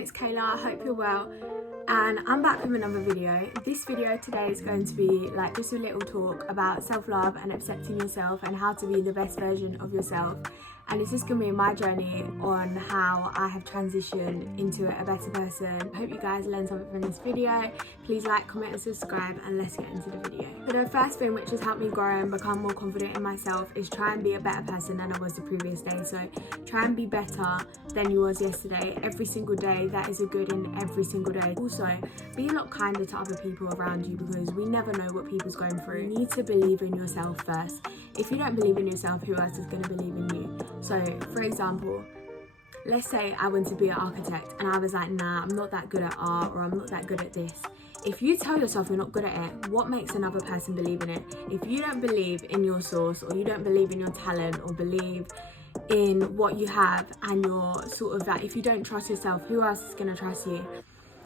it's Kayla. I hope you're well, and I'm back with another video. This video today is going to be like just a little talk about self-love and accepting yourself and how to be the best version of yourself. And it's just gonna be my journey on how I have transitioned into a better person. I hope you guys learned something from this video. Please like, comment and subscribe, and let's get into the video. So the first thing which has helped me grow and become more confident in myself is try and be a better person than I was the previous day. So try and be better than you was yesterday. Every single day, that is a good in every single day. Also, be a lot kinder to other people around you, because we never know what people's going through. You need to believe in yourself first. If you don't believe in yourself, who else is going to believe in you? So for example, let's say I want to be an architect and I was like, nah, I'm not that good at art, or I'm not that good at this. If you tell yourself you're not good at it, what makes another person believe in it? If you don't believe in your source, or you don't believe in your talent, or believe in what you have, and you're sort of that, if you don't trust yourself, who else is going to trust you?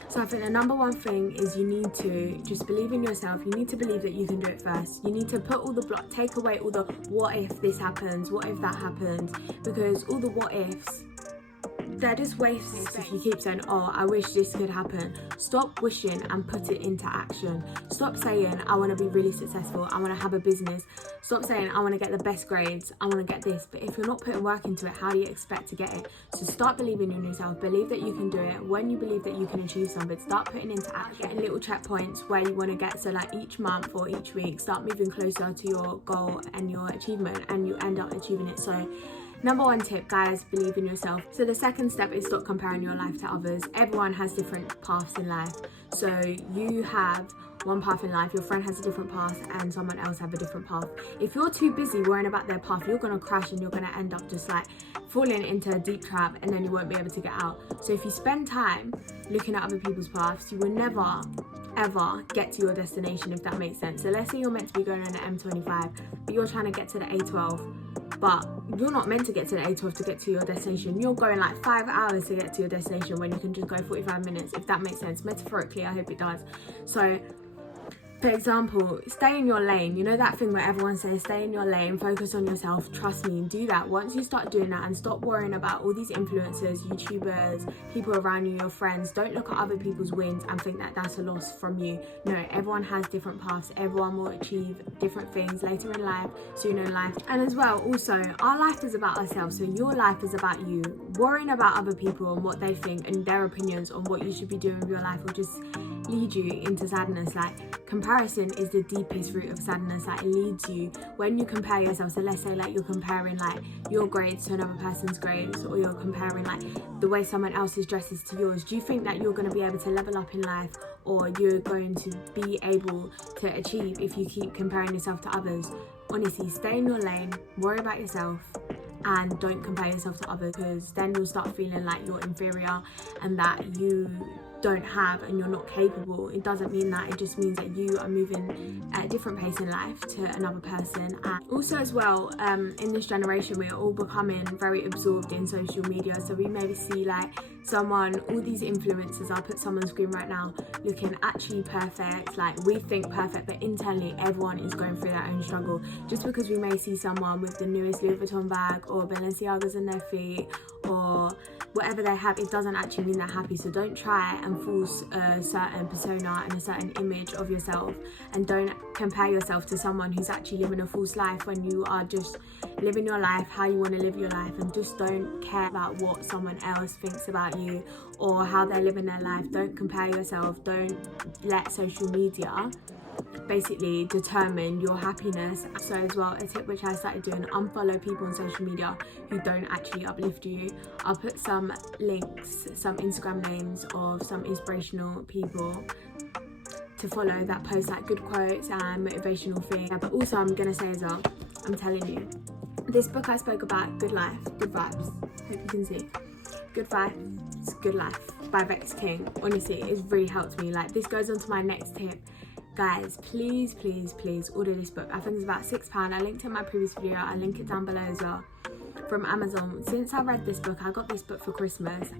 So I think the number one thing is you need to just believe in yourself. You need to believe that you can do it first. You need to put all the take away all the what if this happens, what if that happens, because all the what ifs, they're just wastes. If you keep saying, oh, I wish this could happen, stop wishing and put it into action. Stop saying, I want to be really successful, I want to have a business. Stop saying, I want to get the best grades, I want to get this. But if you're not putting work into it, how do you expect to get it? So start believing in yourself. Believe that you can do it. When you believe that you can achieve something, start putting into action. Getting little checkpoints where you want to get. So like each month or each week, start moving closer to your goal and your achievement, and you end up achieving it. So number one tip, guys, believe in yourself. So the second step is stop comparing your life to others. Everyone has different paths in life. So you have one path in life, your friend has a different path, and someone else have a different path. If you're too busy worrying about their path, you're gonna crash and you're gonna end up just like falling into a deep trap, and then you won't be able to get out. So if you spend time looking at other people's paths, you will never ever get to your destination, if that makes sense. So let's say you're meant to be going on the M25, but you're trying to get to the A12, but you're not meant to get to the A12 to get to your destination. You're going like 5 hours to get to your destination when you can just go 45 minutes, if that makes sense. Metaphorically, I hope it does. So for example, stay in your lane. You know that thing where everyone says stay in your lane, focus on yourself, trust me, do that. Once you start doing that and stop worrying about all these influencers, YouTubers, people around you, your friends, don't look at other people's wins and think that that's a loss from you. No, everyone has different paths. Everyone will achieve different things later in life, sooner in life. And as well, also, our life is about ourselves. So your life is about you. Worrying about other people and what they think and their opinions on what you should be doing with your life will just lead you into sadness. Like, comparison is the deepest root of sadness. Like, it leads you when you compare yourself. So let's say like you're comparing like your grades to another person's grades, or you're comparing like the way someone else's dresses to yours. Do you think that you're going to be able to level up in life, or you're going to be able to achieve if you keep comparing yourself to others? Honestly, stay in your lane, worry about yourself, and don't compare yourself to others, because then you'll start feeling like you're inferior and that you don't have and you're not capable. It doesn't mean that. It just means that you are moving at a different pace in life to another person. And also as well, in this generation, we're all becoming very absorbed in social media. So we maybe see like someone, all these influencers, I'll put someone's screen right now, looking actually perfect, like we think perfect, but internally everyone is going through their own struggle. Just because we may see someone with the newest Louis Vuitton bag or Balenciagas on their feet or whatever they have, it doesn't actually mean they're happy. So don't try and force a certain persona and a certain image of yourself, and don't compare yourself to someone who's actually living a false life when you are just living your life how you want to live your life. And just don't care about what someone else thinks about you or how they're living their life. Don't compare yourself. Don't let social media basically determine your happiness. So as well, a tip which I started doing, unfollow people on social media who don't actually uplift you. I'll put some links, some Instagram names of some inspirational people to follow that post like good quotes and motivational things. But also I'm gonna say as well, I'm telling you, this book I spoke about, Good Life, Good Vibes, hope you can see, Good Vibes, Good Life by Vex King. Honestly, it's really helped me. Like, this goes on to my next tip. Guys, please order this book. I think it's about £6. I linked it in my previous video. I'll link it down below as well, from Amazon. Since I read this book, I got this book for Christmas.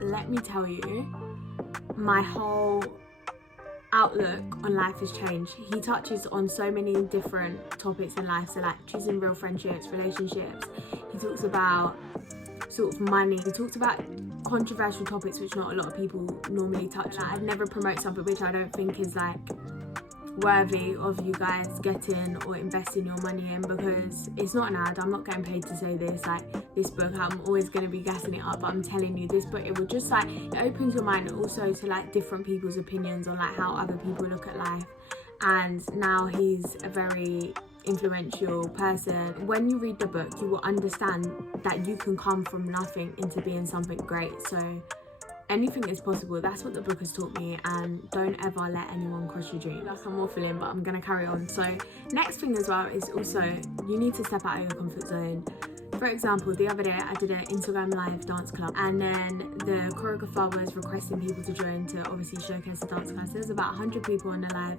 Let me tell you, my whole outlook on life has changed. He touches on so many different topics in life. So like choosing real friendships, relationships. He talks about sort of money. He talks about controversial topics which not a lot of people normally touch on. I'd never promote something which I don't think is like worthy of you guys getting or investing your money in, because it's not an ad. I'm not getting paid to say this. Like, this book, I'm always going to be gassing it up, but I'm telling you, this book, it will just like, it opens your mind also to like different people's opinions on like how other people look at life. And now he's a very influential person. When you read the book, you will understand that you can come from nothing into being something great. So anything is possible. That's what the book has taught me, and don't ever let anyone crush your dreams. Like, I'm waffling, but I'm gonna carry on. So next thing as well is also, you need to step out of your comfort zone. For example, the other day I did an Instagram live dance club, and then the choreographer was requesting people to join to obviously showcase the dance class. There's about 100 people on the live.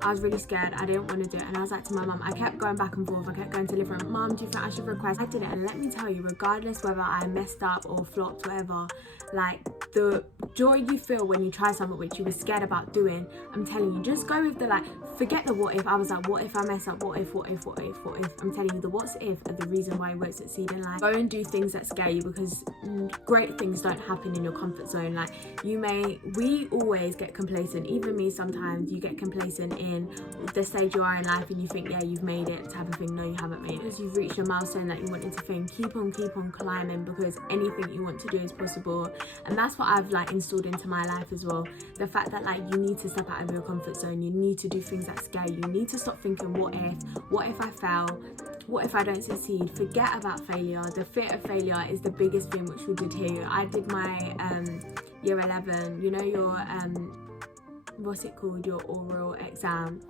I was really scared. I didn't want to do it, and I was like to my mum, I kept going back and forth. I kept going to live room. Mum, do you think I should request? I did it, and let me tell you, regardless whether I messed up or flopped, whatever, like the joy you feel when you try something which you were scared about doing, I'm telling you, just go with the like, forget the what if. I was like, what if I mess up? What if? I'm telling you, the what's if are the reason why you won't succeed in life. Go and do things that scare you, because great things don't happen in your comfort zone. Like, we always get complacent. Even me, sometimes you get complacent in the stage you are in life and you think, yeah, you've made it, type of thing. No, you haven't made it. Because you've reached a milestone that you wanted to think, keep on climbing, because anything you want to do is possible. And that's what I've like installed into my life as well. The fact that like, you need to step out of your comfort zone. You need to do things that scare you. You need to stop thinking, what if I fail? What if I don't succeed? Forget about failure. The fear of failure is the biggest thing which will deter you. I did my year 11, you know, your what's it called, your oral exam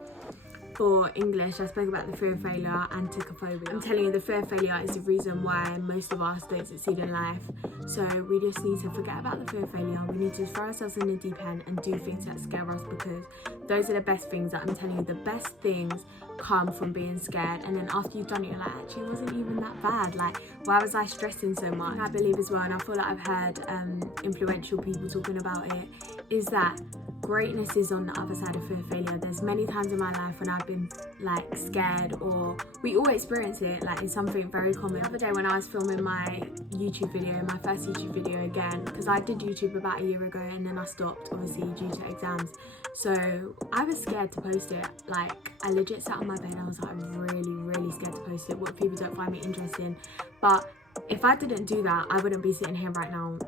for English. I spoke about the fear of failure and trichophobia. I'm telling you, the fear of failure is the reason why most of us don't succeed in life. So we just need to forget about the fear of failure. We need to throw ourselves in the deep end and do things that scare us, because those are the best things. That I'm telling you, the best things come from being scared. And then after you've done it, you're like, actually, it wasn't even that bad. Like, why was I stressing so much? I believe as well, and I feel like I've heard influential people talking about it, is that greatness is on the other side of fear of failure. There's many times in my life when I've been like scared, or we all experience it, like it's something very common. The other day when I was filming my YouTube video, my first YouTube video again, because I did YouTube about a year ago and then I stopped, obviously due to exams. So I was scared to post it. Like, I legit sat on my bed, I was like really scared to post it. What if people don't find me interesting? But if I didn't do that, I wouldn't be sitting here right now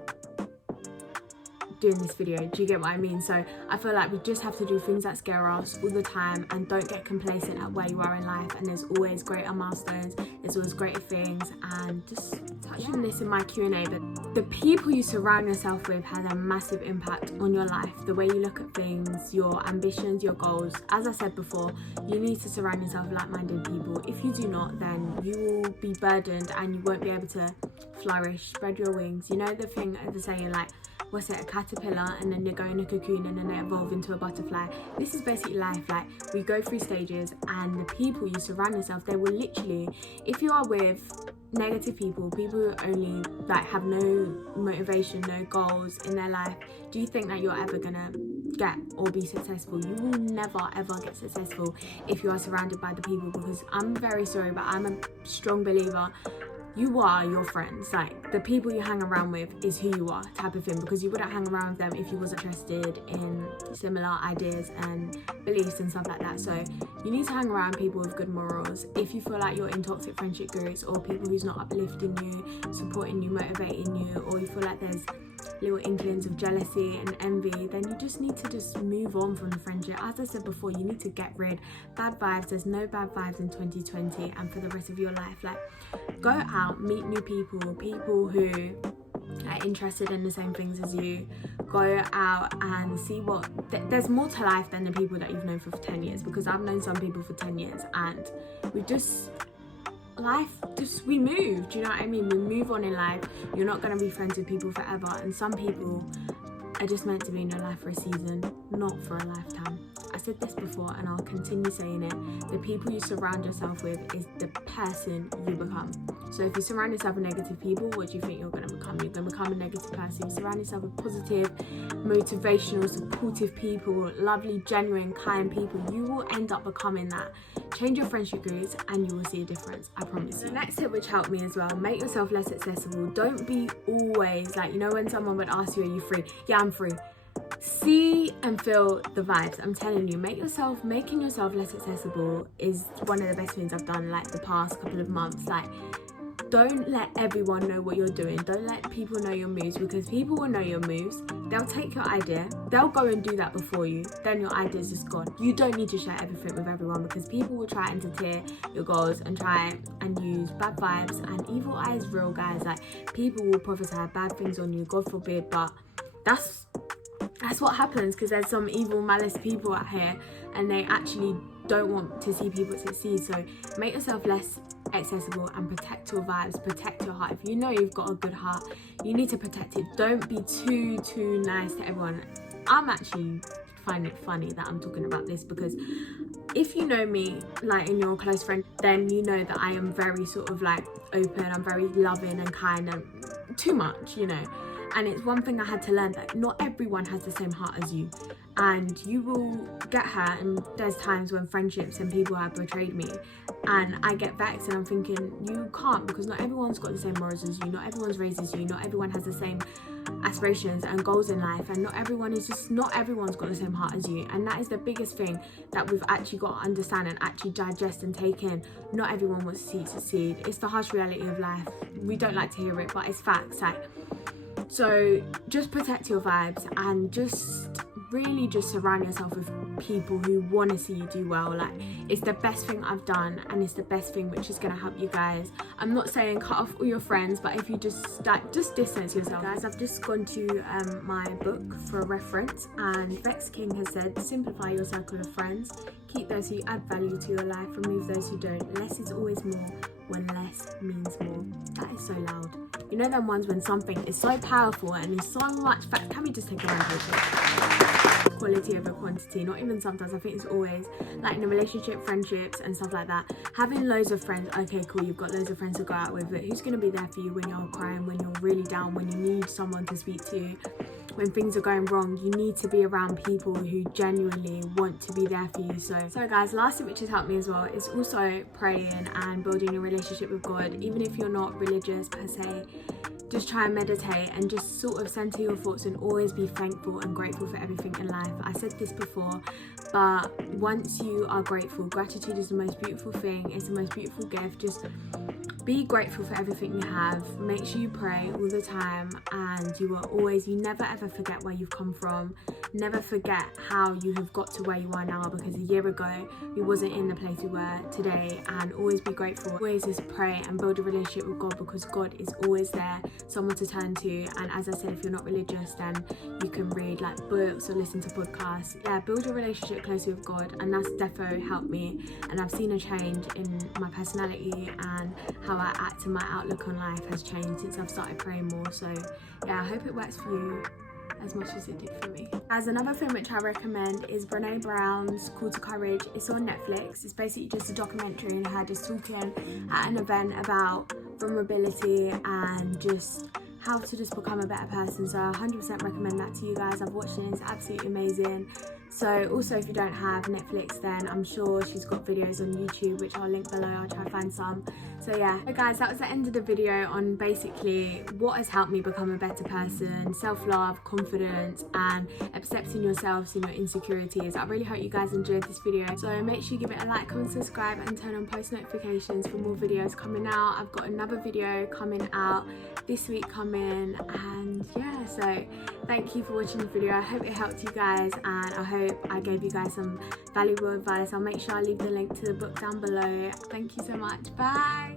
doing this video. Do you get what I mean? So I feel like we just have to do things that scare us all the time, and don't get complacent at where you are in life. And there's always greater milestones, there's always greater things. And just touching this in my Q&A, but the people you surround yourself with has a massive impact on your life. The way you look at things, your ambitions, your goals. As I said before, you need to surround yourself with like-minded people. If you do not, then you will be burdened and you won't be able to flourish, spread your wings. You know the thing, the saying, like, what's it, a caterpillar, and then they go in a cocoon and then they evolve into a butterfly. This is basically life. Like, we go through stages, and the people you surround yourself, they will literally, if you are with negative people who only like have no motivation, no goals in their life, do you think that you're ever gonna get or be successful? You will never ever get successful if you are surrounded by the people, because I'm very sorry, but I'm a strong believer, you are your friends. Like, the people you hang around with is who you are, type of thing, because you wouldn't hang around with them if you wasn't interested in similar ideas and beliefs and stuff like that. So you need to hang around people with good morals. If you feel like you're in toxic friendship groups, or people who's not uplifting you, supporting you, motivating you, or you feel like there's little inklings of jealousy and envy, then you just need to just move on from the friendship. As I said before, you need to get rid bad vibes. There's no bad vibes in 2020 and for the rest of your life. Like, go out, meet new people who are interested in the same things as you. Go out and see what there's more to life than the people that you've known for 10 years, because I've known some people for 10 years and we move, do you know what I mean? We move on in life. You're not going to be friends with people forever, and some people are just meant to be in your life for a season, not for a lifetime. I said this before and I'll continue saying it. The people you surround yourself with is the person you become. So if you surround yourself with negative people, what do you think you're going to become? You're going to become a negative person. If you surround yourself with positive, motivational, supportive people, lovely, genuine, kind people, you will end up becoming that. Change your friendship groups and you will see a difference, I promise you. The next tip which helped me as well, make yourself less accessible. Don't be always like, you know, when someone would ask you, are you free? Yeah, I'm free. See and feel the vibes. I'm telling you, making yourself less accessible is one of the best things I've done like the past couple of months. Like, don't let everyone know what you're doing. Don't let people know your moves, because people will know your moves. They'll take your idea, they'll go and do that before you, then your idea is just gone. You don't need to share everything with everyone, because people will try and deter your goals and try and use bad vibes, and evil eye is real, guys. Like, people will prophesy bad things on you, God forbid, but that's what happens, because there's some evil, malice people out here and they actually don't want to see people succeed. So make yourself less accessible and protect your vibes, protect your heart. If you know you've got a good heart, you need to protect it. Don't be too nice to everyone. I'm actually find it funny that I'm talking about this, because if you know me, like in your close friend, then you know that I am very sort of like open, I'm very loving and kind, and too much, you know. And it's one thing I had to learn, that not everyone has the same heart as you, and you will get hurt. And there's times when friendships and people have betrayed me and I get vexed, and I'm thinking, you can't, because not everyone's got the same morals as you, not everyone's raised as you, not everyone has the same aspirations and goals in life, and not everyone's got the same heart as you. And that is the biggest thing that we've actually got to understand and actually digest and take in. Not everyone wants to see you succeed. It's the harsh reality of life. We don't like to hear it, but it's facts. Like, so just protect your vibes and just really just surround yourself with people who want to see you do well. Like, it's the best thing I've done, and it's the best thing which is going to help you guys. I'm not saying cut off all your friends, but if you just distance yourself. Guys, I've just gone to my book for a reference, and Vex King has said, simplify your circle of friends, keep those who add value to your life, remove those who don't. Less is always more when less means more. That is so loud. You know them ones when something is so powerful and is so much fact. Can we just take a round of applause? Quality over quantity. Not even sometimes, I think it's always, like in a relationship, friendships and stuff like that. Having loads of friends, okay, cool, you've got loads of friends to go out with, but who's going to be there for you when you're crying, when you're really down, when you need someone to speak to, when things are going wrong? You need to be around people who genuinely want to be there for you. So guys, last thing which has helped me as well is also praying and building a relationship with God. Even if you're not religious per se, just try and meditate and just sort of center your thoughts and always be thankful and grateful for everything in life. I said this before, but once you are grateful, gratitude is the most beautiful thing. It's the most beautiful gift. Just be grateful for everything you have. Make sure you pray all the time, and you never ever forget where you've come from. Never forget how you have got to where you are now, because a year ago you wasn't in the place you were today. And always be grateful. Always just pray and build a relationship with God, because God is always there, someone to turn to. And as I said, if you're not religious, then you can read like books or listen to podcasts. Yeah, build your relationship closely with God, and that's defo helped me. And I've seen a change in my personality, and how I act and my outlook on life has changed since I've started praying more. So yeah, I hope it works for you as much as it did for me. As another film which I recommend is Brene Brown's Call to Courage. It's on Netflix. It's basically just a documentary and her just talking at an event about vulnerability and just how to just become a better person. So I 100% recommend that to you guys. I've watched it and it's absolutely amazing. So also, if you don't have Netflix, then I'm sure she's got videos on YouTube, which I'll link below. I'll try to find some. So yeah, so guys, that was the end of the video on basically what has helped me become a better person, self-love, confidence, and accepting yourselves and your insecurities. I really hope you guys enjoyed this video. So make sure you give it a like, comment, subscribe, and turn on post notifications for more videos coming out. I've got another video coming out this week coming, and yeah, so thank you for watching the video. I hope it helped you guys, and I hope I gave you guys some valuable advice. I'll make sure I leave the link to the book down below. Thank you so much. Bye.